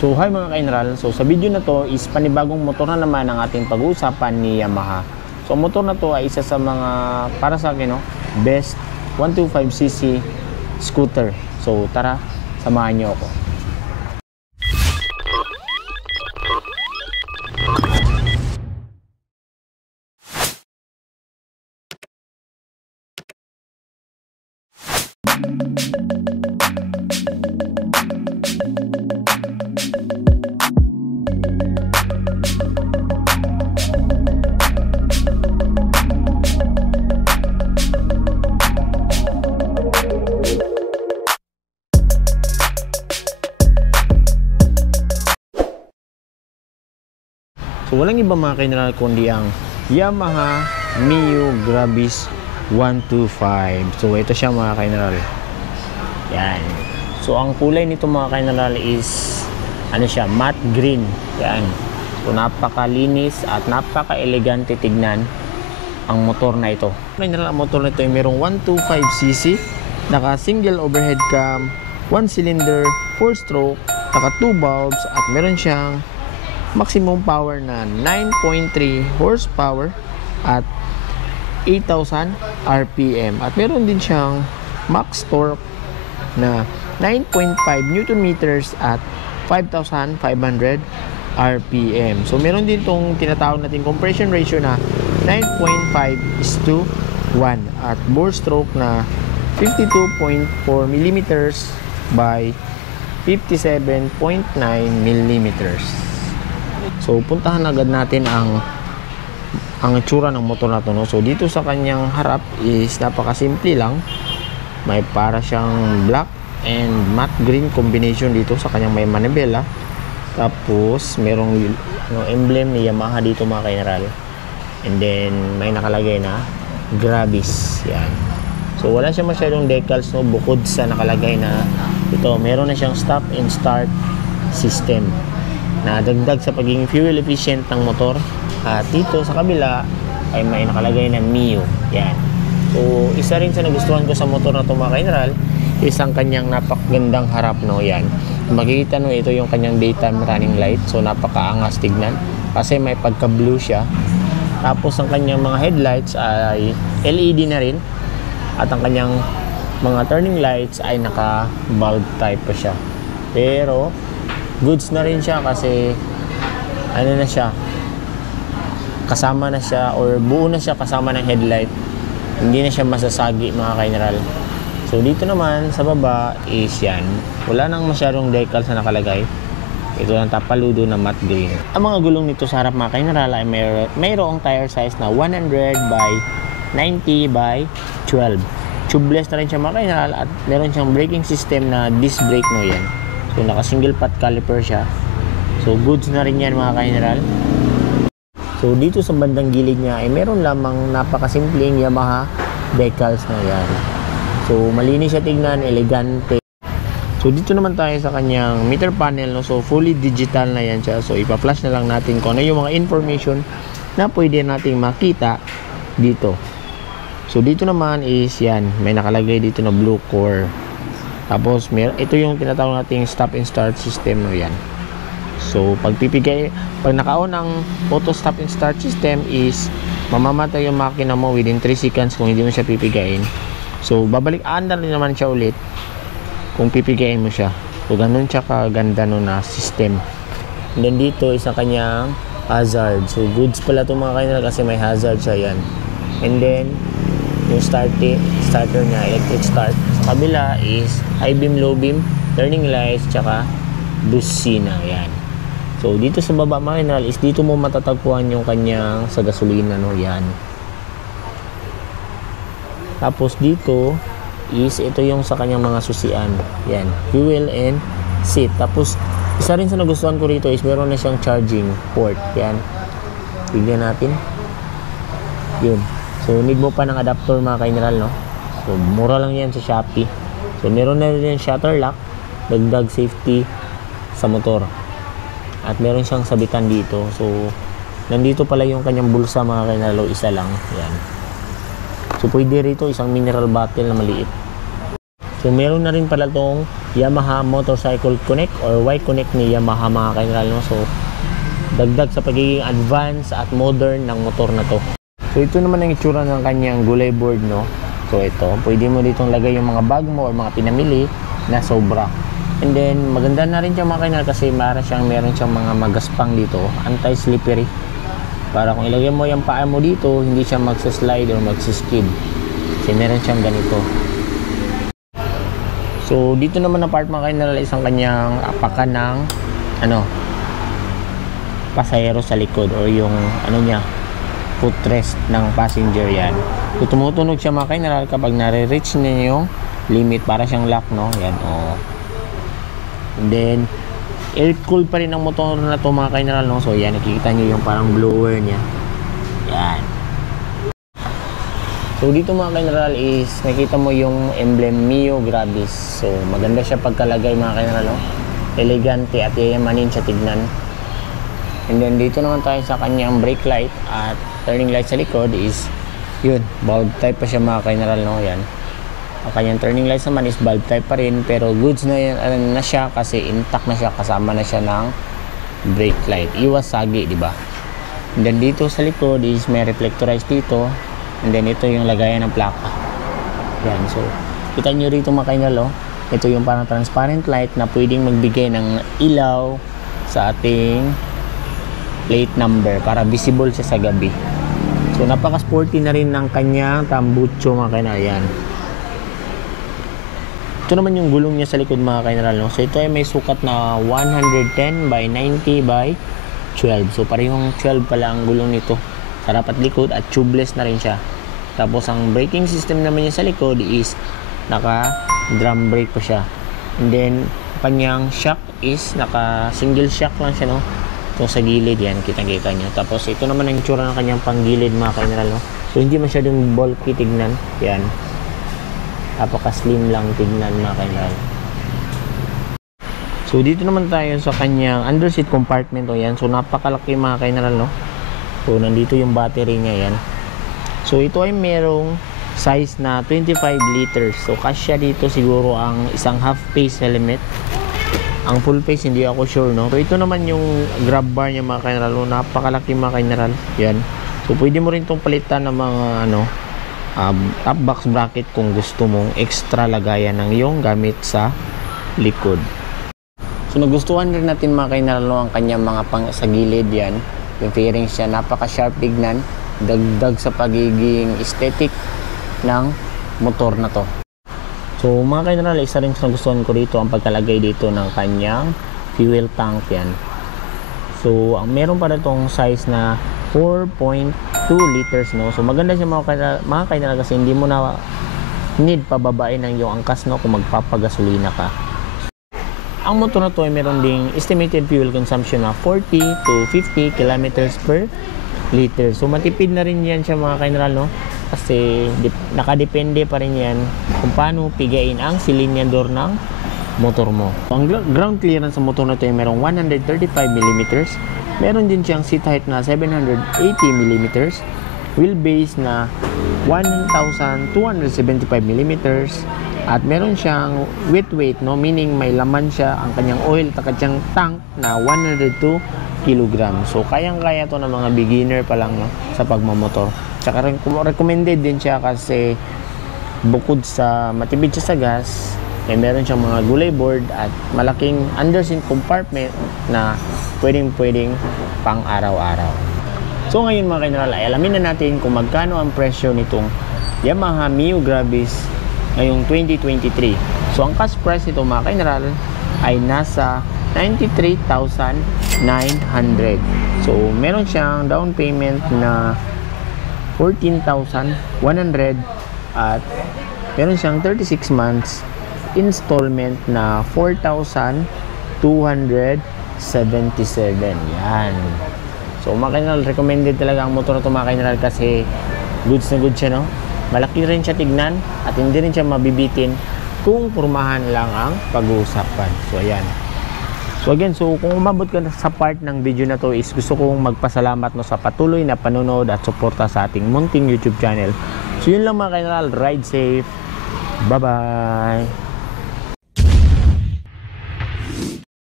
So hi mga ka-Inral, so sa video na to is panibagong motor na naman ang ating pag-uusapan ni Yamaha. So ang motor na to ay isa sa mga, para sa akin, best 125cc scooter. So tara, samahan niyo ako. So walang iba mga ka-Inral kundi ang Yamaha Mio Gravis 125. So ito siya mga ka-Inral. Yan. So ang kulay nito mga ka-Inral is ano siya, matte green. Yan. So napakalinis at napaka-elegante tignan ang motor na ito. Ang motor na ito ay mayroong 125cc, naka single overhead cam, 1 cylinder, 4 stroke, naka 2 valves at meron siyang maximum power na 9.3 horsepower at 8,000 RPM. At meron din siyang max torque na 9.5 Newton meters at 5,500 RPM. So meron din itong tinatawag natin compression ratio na 9.5:1 at bore stroke na 52.4 millimeters by 57.9 millimeters. So puntahan agad natin ang itsura ng motor na to, no? So dito sa kanyang harap is napakasimple lang. May para siyang black and matte green combination dito sa kanyang may manibela. Tapos merong emblem ni Yamaha dito mga ka-Inral. And then may nakalagay na Gravis. Yan. So wala siya masyadong decals, no? Bukod sa nakalagay na ito, meron na siyang stop and start system na dagdag sa pagiging fuel efficient ng motor. At dito sa kabila ay may nakalagay na Mio. Yan. So isa rin sa nagustuhan ko sa motor na ito mga ka-Inral is ang kanyang napakagandang harap, no? Yan. Makikita, no, ito yung kanyang daytime running light. So napakaangas tignan kasi may pagka blue siya. Tapos ang kanyang mga headlights ay LED na rin. At ang kanyang mga turning lights ay naka bulb type pa siya. Pero goods na rin siya kasi ano na siya, kasama na siya or buo na siya kasama ng headlight. Hindi na siya masasagi mga ka-Inral. So dito naman sa baba is yan, wala nang masyadong decals na nakalagay. Ito lang tapaludo na matte green. Ang mga gulong nito sa harap mga ka-Inral ay mayroong tire size na 100 by 90 by 12. Tubeless na rin siya mga ka-Inral at meron siyang braking system na disc brake, no? Yan. So naka single pot caliper siya. So goods na rin yan mga ka-Inral. So dito sa bandang gilid niya ay meron lamang napakasimpleng Yamaha decals na yan. So malinis siya tignan, elegante. So dito naman tayo sa kanyang meter panel, no? So fully digital na yan siya. So ipa-flash na lang natin kung ano yung mga information na pwede nating makita dito. So dito naman is yan, may nakalagay dito na blue core. Tapos ito yung tinatawag nating stop and start system, no? Yan. So pag naka-on ang auto stop and start system is mamamatay yung makina mo within 3 seconds kung hindi mo siya pipigain. So babalik andar din naman siya ulit kung pipigain mo siya. So ganun siya kaganda no na system. And then dito is ang kanyang hazard. So goods pala itong mga ka-Inral kasi may hazard siya, yan. And then yung starter niya, electric start. Sa kabila is high beam, low beam, turning lights, tsaka busina. Yan. So dito sa baba mga ka-Inral is dito mo matatagpuan yung kanyang sa gasolina, no? Yan. Tapos dito is ito yung sa kanyang mga susian. Yan. Fuel and seat. Tapos isa rin sa nagustuhan ko rito is meron na siyang charging port. Yan. Tignan natin. Yun. So need mo pa ng adapter mga ka-Inral, no? So mura lang yan sa Shopee. So meron na rin shutter lock, dagdag safety sa motor. At meron siyang sabitan dito. So nandito pala yung kanyang bulsa mga ka-Inral, isa lang. Yan. So pwede rito isang mineral bottle na maliit. So meron na rin pala tong Yamaha Motorcycle Connect or Y-Connect ni Yamaha mga ka-general, no? So dagdag sa pagiging advanced at modern ng motor na to. So ito naman ang itsura ng kanyang gulay board, no? So ito, pwede mo ditong lagay yung mga bag mo or mga pinamili na sobra. And then maganda na rin siya mga ka-general kasi meron siyang mga magaspang dito, anti-slippery. Para kung ilagay mo yung paa mo dito, hindi siya magsa-slide or magsa-skid. Kasi meron siyang ganito. So dito naman na part mga ka-general, isang kanyang apakan ng pasahero sa likod or yung niya, footrest ng passenger yan. So tumutunog siya mga ka-general kapag nare-reach niya yung limit, para siyang lock, no? Yan, oh. And then air cool pa rin ang motor na to mga ka-general, no? So yan, nakikita nyo yung parang blower niya. Yan. So dito mga ka-general is nakita mo yung emblem Mio Grabis. So maganda siya pagkalagay mga ka-general, no? Elegante at yayamanin siya tignan. And then dito naman tayo sa kanyang brake light at turning light sa likod is yun, bulb type pa siya mga ka-general, no? Yan. Ang kanyang turning lights naman is bulb type pa rin, pero goods na yan na siya kasi intact na siya, kasama na siya ng brake light. Iwas sagi, di ba? And then dito sa likod is may reflectorized dito. And then ito yung lagayan ng plaka. Yan, so kita nyo rito mga ka-general, oh. Ito yung parang transparent light na pwedeng magbigay ng ilaw sa ating plate number para visible siya sa gabi. So napaka-sporty na rin ng kanyang tambucho mga ka-general. Yan. Ito naman yung gulong niya sa likod mga ka-general, no? So ito ay may sukat na 110 by 90 by 12. So parehong 12 pala ang gulong nito sa harap at likod, at tubeless na rin siya. Tapos ang braking system naman niya sa likod is naka drum brake pa siya. And then kanyang shock is naka single shock lang siya, no? Ito sa gilid, yan, kita-kita niyo. Tapos ito naman ang itsura ng kanyang panggilid mga ka-general, no? So hindi masyadong bulky tignan. Yan, napaka-slim lang tignan mga ka-general. So dito naman tayo sa kanyang underseat compartment, o yan. So napakalaki mga ka-general, no? So nandito yung battery niya, yan. So ito ay merong size na 25 liters. So kasya dito siguro ang isang half face helmet. Ang full face hindi ako sure, no? So ito naman yung grab bar niya mga ka-general, no? Napakalaki mga ka-general. Yan. So pwede mo rin itong palitan ng mga top box bracket kung gusto mong extra lagayan ng iyong gamit sa likod. So nagustuhan rin natin mga ka-general, no, ang kanyang mga pang sa gilid, yan. Yung fairings siya, napaka-sharp tignan. Dagdag sa pagiging aesthetic ng motor na to. So mga ka-general, isa rin sa nagustuhan ko dito ang pagkalagay dito ng kanyang fuel tank, yan. So ang meron pa na itong size na 4.2 liters, no? So maganda siya mga ka-general kasi hindi mo na need pababain ng iyong angkas, no, kung magpapagasolina ka. Ang motor na to ay meron ding estimated fuel consumption na 40 to 50 kilometers per liter. So matipid na rin yan siya mga ka-general, no? Kasi nakadepende pa rin yan kung paano pigain ang silinyador ng motor mo. Ang ground clearance sa motor na to ay merong 135 mm. Meron din siyang seat height na 780 mm. Wheelbase na 1,275 mm. At meron siyang weight, no? Meaning may laman siya ang kanyang oil at kanyang tank na 102 kg. So kayang-kaya to ng mga beginner pa lang, no, sa pagmamotor. Tsaka recommended din siya kasi bukod sa matibid siya sa gas, eh meron siyang mga gulay board at malaking underseat compartment na pwedeng pang araw-araw. So ngayon mga ka-general, ay alamin na natin kung magkano ang presyo nitong Yamaha Mio Grabis ngayong 2023. So ang cash price nito mga ka-general ay nasa 93,900. So meron siyang down payment na 14,100 at meron siyang 36 months installment na 4,277. Yan. So mga ka-general, recommended talaga ang motor na ito mga ka-general kasi goods na goods siya, no? Malaki rin siya tignan at hindi rin siya mabibitin kung pormahan lang ang pag-uusapan. So ayan. So again, so kung umabot ka sa part ng video na to is gusto kong magpasalamat, no, sa patuloy na panonood at suporta sa ating munting YouTube channel. So yun lang mga ka-general, ride safe. Bye-bye!